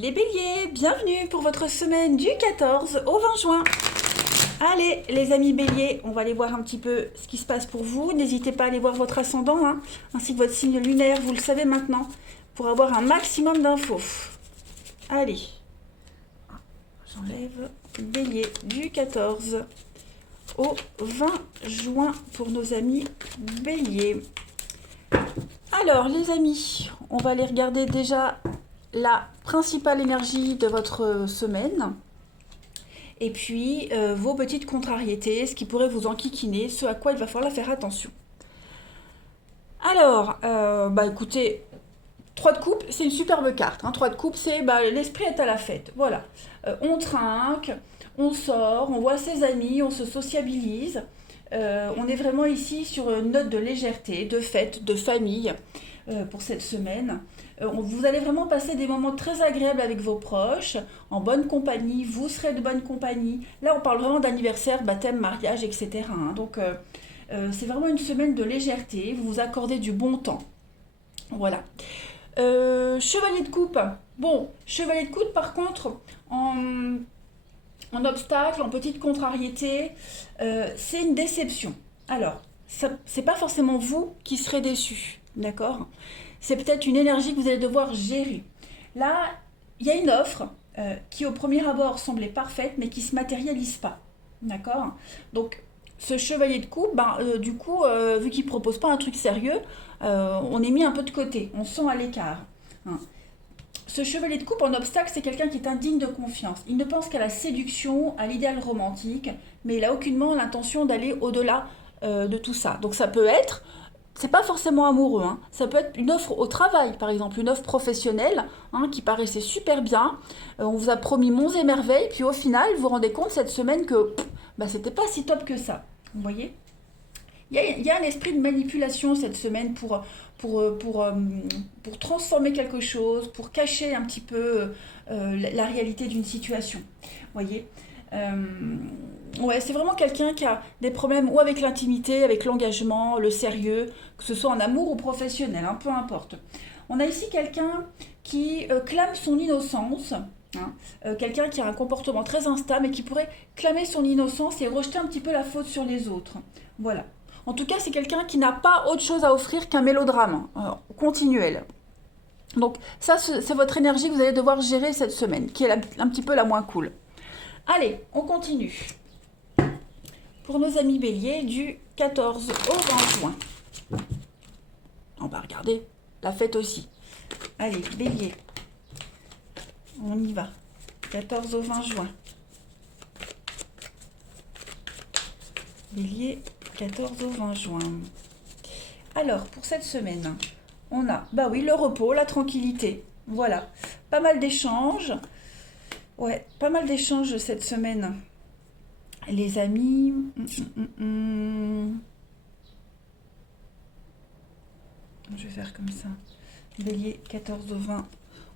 Les béliers, bienvenue pour votre semaine du 14 au 20 juin. Allez, les amis béliers, on va aller voir un petit peu ce qui se passe pour vous. N'hésitez pas à aller voir votre ascendant, ainsi que votre signe lunaire, vous le savez maintenant, pour avoir un maximum d'infos. Allez, j'enlève bélier du 14 au 20 juin pour nos amis béliers. Alors, les amis, on va aller regarder déjà la principale énergie de votre semaine. Et puis, vos petites contrariétés, ce qui pourrait vous enquiquiner, ce à quoi il va falloir faire attention. Alors, écoutez, 3 de coupe, c'est une superbe carte. 3 de coupe, c'est l'esprit est à la fête. Voilà. On trinque, on sort, on voit ses amis, on se sociabilise. On est vraiment ici sur une note de légèreté, de fête, de famille pour cette semaine. Vous allez vraiment passer des moments très agréables avec vos proches, en bonne compagnie, vous serez de bonne compagnie. Là, on parle vraiment d'anniversaire, baptême, mariage, etc. Donc, c'est vraiment une semaine de légèreté, vous vous accordez du bon temps. Voilà. Chevalier de coupe. Bon, chevalier de coupe, par contre, en obstacle, en petite contrariété, c'est une déception. Alors, c'est pas forcément vous qui serez déçu, d'accord ? C'est peut-être une énergie que vous allez devoir gérer. Là, il y a une offre qui au premier abord semblait parfaite, mais qui ne se matérialise pas, d'accord ? Donc, ce chevalier de coupe, vu qu'il ne propose pas un truc sérieux, on est mis un peu de côté, on se sent à l'écart. Ce chevalier de coupe en obstacle, c'est quelqu'un qui est indigne de confiance. Il ne pense qu'à la séduction, à l'idéal romantique, mais il n'a aucunement l'intention d'aller au-delà de tout ça. Donc ça peut être, c'est pas forcément amoureux, ça peut être une offre au travail, par exemple, une offre professionnelle qui paraissait super bien. On vous a promis monts et merveilles, puis au final, vous vous rendez compte cette semaine que c'était pas si top que ça. Vous voyez ? Il y a un esprit de manipulation cette semaine pour transformer quelque chose, pour cacher un petit peu la réalité d'une situation. Vous voyez ? C'est vraiment quelqu'un qui a des problèmes ou avec l'intimité, avec l'engagement, le sérieux, que ce soit en amour ou professionnel, peu importe. On a ici quelqu'un qui clame son innocence, quelqu'un qui a un comportement très instable et qui pourrait clamer son innocence et rejeter un petit peu la faute sur les autres. Voilà. En tout cas, c'est quelqu'un qui n'a pas autre chose à offrir qu'un mélodrame continuel. Donc ça, c'est votre énergie que vous allez devoir gérer cette semaine, qui est un petit peu la moins cool. Allez, on continue. Pour nos amis béliers, du 14 au 20 juin. On va regarder la fête aussi. Allez, bélier. On y va. 14 au 20 juin. Bélier, 14 au 20 juin. Alors, pour cette semaine, on a, le repos, la tranquillité. Voilà. Pas mal d'échanges. Ouais, pas mal d'échanges cette semaine. Les amis. Je vais faire comme ça. Bélier, 14 au 20.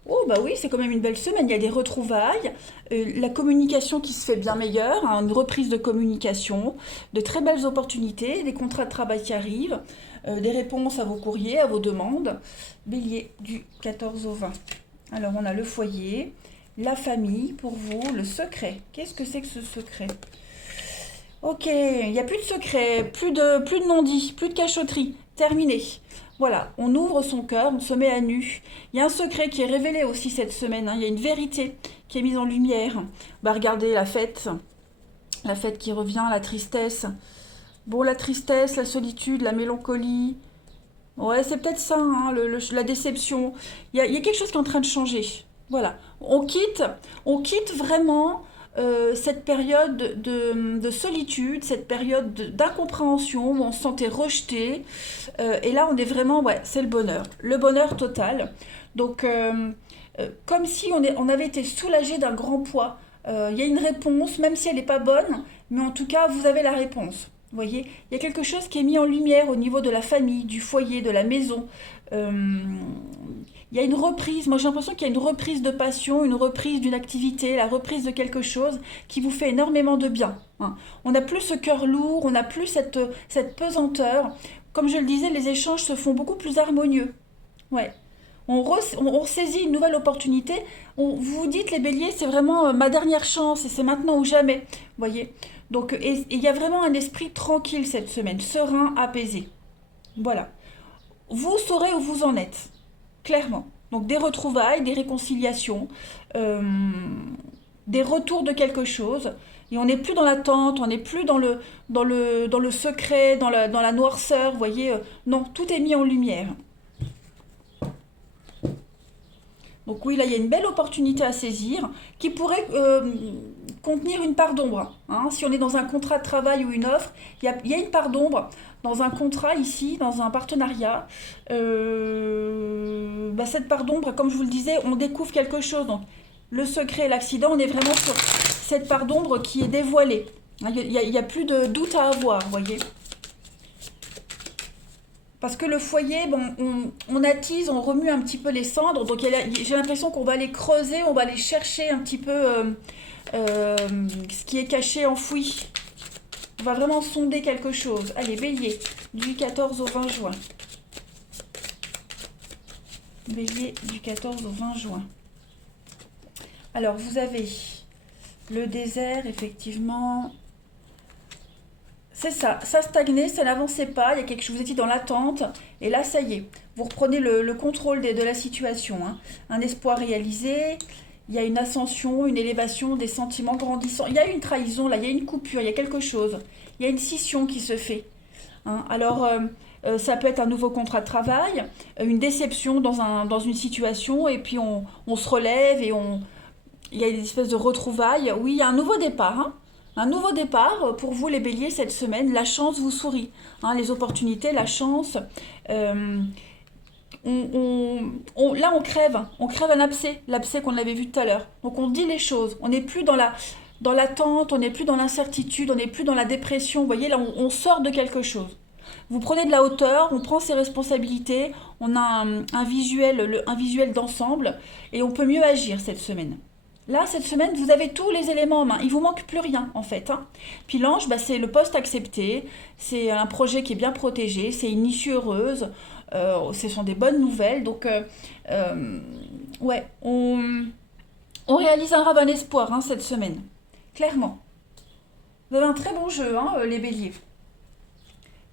Oh oui, c'est quand même une belle semaine, il y a des retrouvailles, la communication qui se fait bien meilleure, une reprise de communication, de très belles opportunités, des contrats de travail qui arrivent, des réponses à vos courriers, à vos demandes. Bélier, du 14 au 20. Alors on a le foyer, la famille pour vous, le secret. Qu'est-ce que c'est que ce secret ? Ok, il n'y a plus de secret, plus de non-dit, plus de cachotterie, terminé. Voilà, on ouvre son cœur, on se met à nu. Il y a un secret qui est révélé aussi cette semaine, il y a une vérité qui est mise en lumière. Regardez la fête qui revient, la tristesse. Bon, la tristesse, la solitude, la mélancolie. Ouais, c'est peut-être ça, la déception. Il y a quelque chose qui est en train de changer. Voilà, on quitte vraiment cette période de solitude, cette période d'incompréhension où on se sentait rejeté. Et là, on est vraiment, c'est le bonheur total. Donc, comme si on avait été soulagé d'un grand poids. Il y a une réponse, même si elle n'est pas bonne, mais en tout cas, vous avez la réponse. Vous voyez, il y a quelque chose qui est mis en lumière au niveau de la famille, du foyer, de la maison. Il y a une reprise, moi j'ai l'impression qu'il y a une reprise de passion, une reprise d'une activité, la reprise de quelque chose qui vous fait énormément de bien. On n'a plus ce cœur lourd, on n'a plus cette pesanteur. Comme je le disais, les échanges se font beaucoup plus harmonieux. Ouais. On saisit une nouvelle opportunité. Vous vous dites, les béliers, c'est vraiment ma dernière chance et c'est maintenant ou jamais. Vous voyez? Donc, et il y a vraiment un esprit tranquille cette semaine, serein, apaisé. Voilà. Vous saurez où vous en êtes, clairement. Donc des retrouvailles, des réconciliations, euh, des retours de quelque chose. Et on n'est plus dans l'attente, on n'est plus dans le secret, dans la noirceur, vous voyez. Non, tout est mis en lumière. Donc oui, là, il y a une belle opportunité à saisir qui pourrait contenir une part d'ombre. Hein. Si on est dans un contrat de travail ou une offre, il y a une part d'ombre dans un contrat ici, dans un partenariat. Bah, cette part d'ombre, comme je vous le disais, on découvre quelque chose. Donc le secret et l'accident, on est vraiment sur cette part d'ombre qui est dévoilée. Il y a plus de doute à avoir, vous voyez. Parce que le foyer, bon, on attise, on remue un petit peu les cendres, donc j'ai l'impression qu'on va aller creuser, on va aller chercher un petit peu ce qui est caché, enfoui. On va vraiment sonder quelque chose. Allez, bélier, du 14 au 20 juin. Bélier, du 14 au 20 juin. Alors, vous avez le désert, effectivement. C'est ça stagnait, ça n'avançait pas, il y a quelque chose, vous étiez dans l'attente, et là, ça y est, vous reprenez le contrôle de la situation. Hein. Un espoir réalisé, il y a une ascension, une élévation, des sentiments grandissants. Il y a une trahison, là, il y a une coupure, il y a quelque chose. Il y a une scission qui se fait. Hein. Alors, ça peut être un nouveau contrat de travail, une déception dans une situation, et puis on se relève, et il y a une espèce de retrouvailles. Oui, il y a un nouveau départ, hein. Un nouveau départ pour vous les béliers cette semaine, la chance vous sourit, hein, les opportunités, la chance. Euh, là on crève un abcès, l'abcès qu'on avait vu tout à l'heure. Donc on dit les choses, on n'est plus dans l'attente, on n'est plus dans l'incertitude, on n'est plus dans la dépression. Vous voyez là on sort de quelque chose. Vous prenez de la hauteur, on prend ses responsabilités, on a un visuel d'ensemble et on peut mieux agir cette semaine. Là, cette semaine, vous avez tous les éléments en main. Il vous manque plus rien, en fait. Hein. Puis l'ange, bah, c'est le poste accepté. C'est un projet qui est bien protégé. C'est une issue heureuse. Ce sont des bonnes nouvelles. Donc, ouais, on réalise un rêve, un espoir hein, cette semaine. Clairement. Vous avez un très bon jeu, hein, les béliers.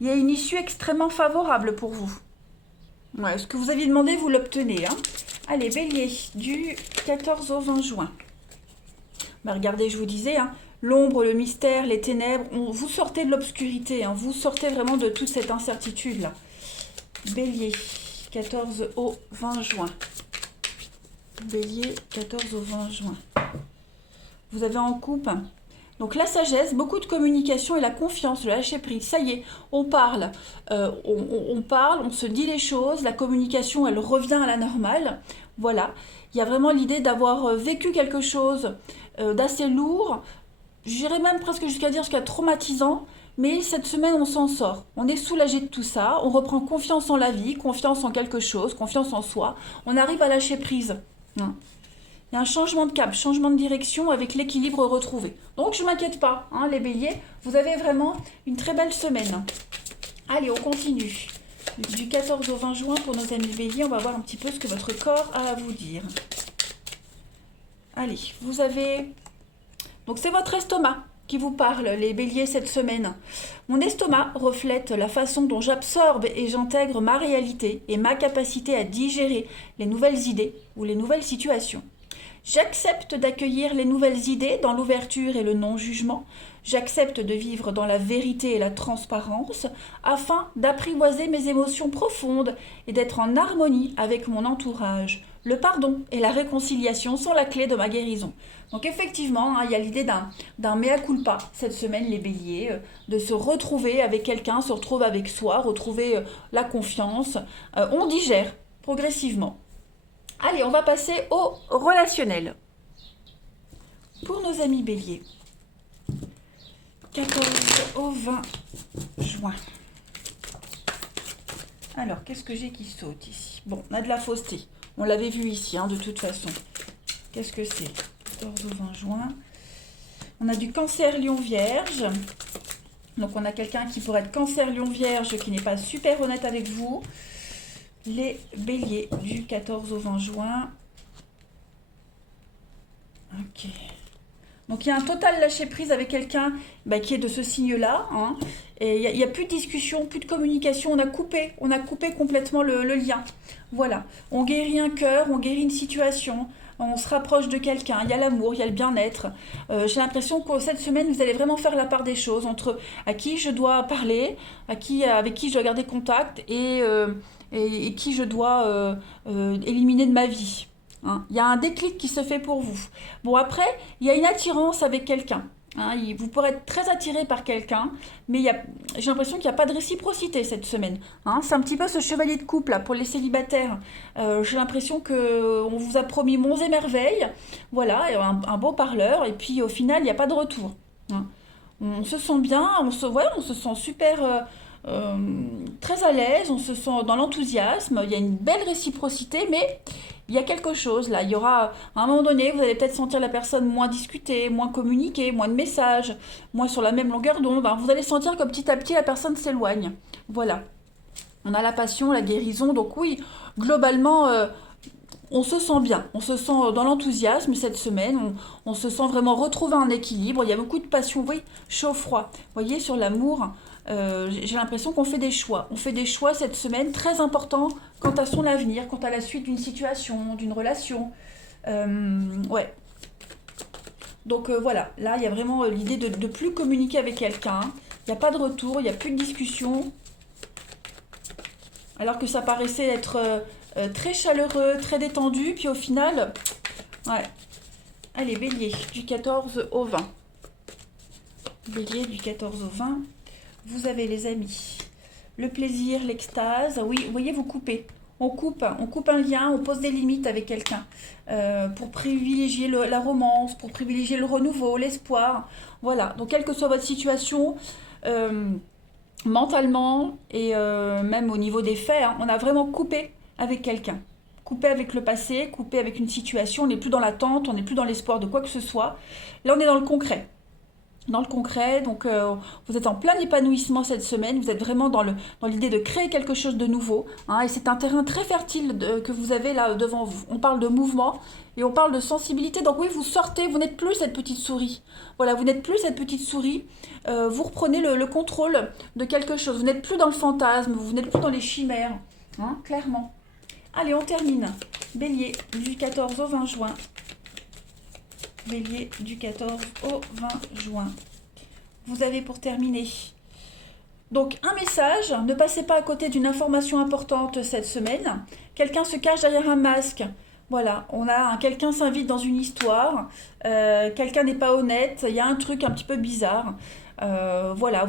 Il y a une issue extrêmement favorable pour vous. Ouais, ce que vous aviez demandé, vous l'obtenez. Hein. Allez, bélier, du 14 au 20 juin. Bah, regardez, je vous disais, hein, l'ombre, le mystère, les ténèbres, vous sortez de l'obscurité, hein, vous sortez vraiment de toute cette incertitude-là. Bélier, 14 au 20 juin. Bélier, 14 au 20 juin. Vous avez en coupe donc la sagesse, beaucoup de communication et la confiance, le lâcher prise. Ça y est, on parle, on parle, on se dit les choses, la communication, elle revient à la normale. Voilà, il y a vraiment l'idée d'avoir vécu quelque chose d'assez lourd, j'irais même presque jusqu'à traumatisant, mais cette semaine, on s'en sort. On est soulagé de tout ça, on reprend confiance en la vie, confiance en quelque chose, confiance en soi. On arrive à lâcher prise. Hein. Il y a un changement de cap, changement de direction avec l'équilibre retrouvé. Donc je ne m'inquiète pas, hein, les béliers, vous avez vraiment une très belle semaine. Allez, on continue. Du 14 au 20 juin pour nos amis béliers, on va voir un petit peu ce que votre corps a à vous dire. Allez, vous avez... Donc c'est votre estomac qui vous parle, les béliers, cette semaine. Mon estomac reflète la façon dont j'absorbe et j'intègre ma réalité et ma capacité à digérer les nouvelles idées ou les nouvelles situations. J'accepte d'accueillir les nouvelles idées dans l'ouverture et le non-jugement. J'accepte de vivre dans la vérité et la transparence afin d'apprivoiser mes émotions profondes et d'être en harmonie avec mon entourage. Le pardon et la réconciliation sont la clé de ma guérison. Donc effectivement, hein, il y a l'idée d'un mea culpa cette semaine, les béliers, de se retrouver avec quelqu'un, se retrouver avec soi, retrouver la confiance. On digère progressivement. Allez, on va passer au relationnel. Pour nos amis béliers, 14 au 20 juin. Alors, qu'est-ce que j'ai qui saute ici? Bon, on a de la fausseté. On l'avait vu ici, hein, de toute façon. Qu'est-ce que c'est? 14 au 20 juin. On a du cancer lion vierge. Donc, on a quelqu'un qui pourrait être cancer lion vierge, qui n'est pas super honnête avec vous. les béliers du 14 au 20 juin. Ok. Donc il y a un total lâcher-prise avec quelqu'un qui est de ce signe-là. Hein. Et il n'y a plus de discussion, plus de communication. On a coupé complètement le lien. Voilà. On guérit un cœur, on guérit une situation. On se rapproche de quelqu'un. Il y a l'amour, il y a le bien-être. J'ai l'impression que cette semaine, vous allez vraiment faire la part des choses entre à qui je dois parler, avec qui je dois garder contact et qui je dois éliminer de ma vie. Hein. Il y a un déclic qui se fait pour vous. Bon, après, il y a une attirance avec quelqu'un. Hein. Vous pourrez être très attiré par quelqu'un, mais j'ai l'impression qu'il n'y a pas de réciprocité cette semaine. Hein. C'est un petit peu ce chevalier de couple là, pour les célibataires. J'ai l'impression qu'on vous a promis monts et merveilles, voilà, et un beau parleur, et puis au final, il n'y a pas de retour. Hein. On se sent bien, on se sent super très à l'aise, on se sent dans l'enthousiasme, il y a une belle réciprocité, mais il y a quelque chose là. Il y aura, à un moment donné, vous allez peut-être sentir la personne moins discuter, moins communiquer, moins de messages, moins sur la même longueur d'onde. Hein. Vous allez sentir que petit à petit, la personne s'éloigne. Voilà. On a la passion, la guérison. Donc oui, globalement, on se sent bien. On se sent dans l'enthousiasme cette semaine. On se sent vraiment retrouver un équilibre. Il y a beaucoup de passion, oui, chaud-froid. Vous voyez, sur l'amour, j'ai l'impression qu'on fait des choix. On fait des choix cette semaine très importants quant à son avenir, quant à la suite d'une situation, d'une relation. Ouais. Donc voilà, là il y a vraiment l'idée de plus communiquer avec quelqu'un. Il n'y a pas de retour, il n'y a plus de discussion. Alors que ça paraissait être très chaleureux, très détendu. Puis au final, ouais. Allez, bélier, du 14 au 20. Bélier, du 14 au 20. Vous avez les amis, le plaisir, l'extase. Oui, vous voyez, vous coupez. On coupe un lien, on pose des limites avec quelqu'un pour privilégier la romance, pour privilégier le renouveau, l'espoir. Voilà, donc quelle que soit votre situation, mentalement et même au niveau des faits, hein, on a vraiment coupé avec quelqu'un. Coupé avec le passé, coupé avec une situation, on n'est plus dans l'attente, on n'est plus dans l'espoir de quoi que ce soit. Là, on est dans le concret. Donc vous êtes en plein épanouissement cette semaine, vous êtes vraiment dans l'idée de créer quelque chose de nouveau, hein, et c'est un terrain très fertile que vous avez là devant vous. On parle de mouvement et on parle de sensibilité, donc oui, vous sortez, vous n'êtes plus cette petite souris. Voilà, vous n'êtes plus cette petite souris, vous reprenez le contrôle de quelque chose, vous n'êtes plus dans le fantasme, vous n'êtes plus dans les chimères, hein, clairement. Allez, on termine. Bélier, du 14 au 20 juin. Bélier, du 14 au 20 juin. Vous avez pour terminer. Donc, un message, ne passez pas à côté d'une information importante cette semaine. Quelqu'un se cache derrière un masque. Voilà, quelqu'un s'invite dans une histoire. Quelqu'un n'est pas honnête. Il y a un truc un petit peu bizarre. Voilà,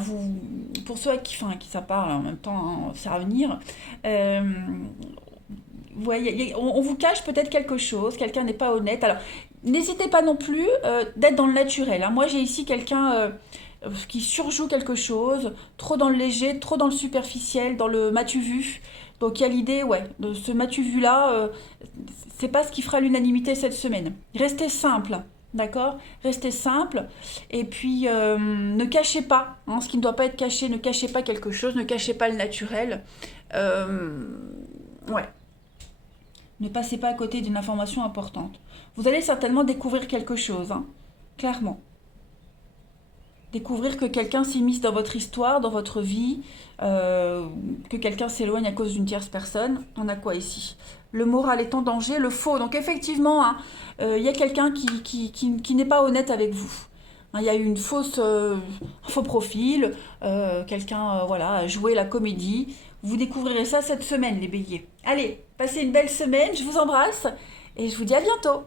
pour ceux qui ça parle en même temps, hein, c'est à venir. Ouais, on vous cache peut-être quelque chose, quelqu'un n'est pas honnête. Alors, n'hésitez pas non plus d'être dans le naturel. Hein. Moi, j'ai ici quelqu'un qui surjoue quelque chose, trop dans le léger, trop dans le superficiel, dans le m'as-tu vu. Donc, il y a l'idée, ouais, de ce m'as-tu vu-là, c'est pas ce qui fera l'unanimité cette semaine. Restez simple, d'accord? Restez simple. Et puis, ne cachez pas, hein, ce qui ne doit pas être caché, ne cachez pas quelque chose, ne cachez pas le naturel. Ouais. Ne passez pas à côté d'une information importante. Vous allez certainement découvrir quelque chose, hein, clairement. Découvrir que quelqu'un s'immisce dans votre histoire, dans votre vie, que quelqu'un s'éloigne à cause d'une tierce personne. On a quoi ici? Le moral est en danger, le faux. Donc effectivement, hein, y a quelqu'un qui n'est pas honnête avec vous. Hein, il y a eu un faux profil, quelqu'un voilà, a joué la comédie. Vous découvrirez ça cette semaine, les béliers. Allez, passez une belle semaine, je vous embrasse et je vous dis à bientôt.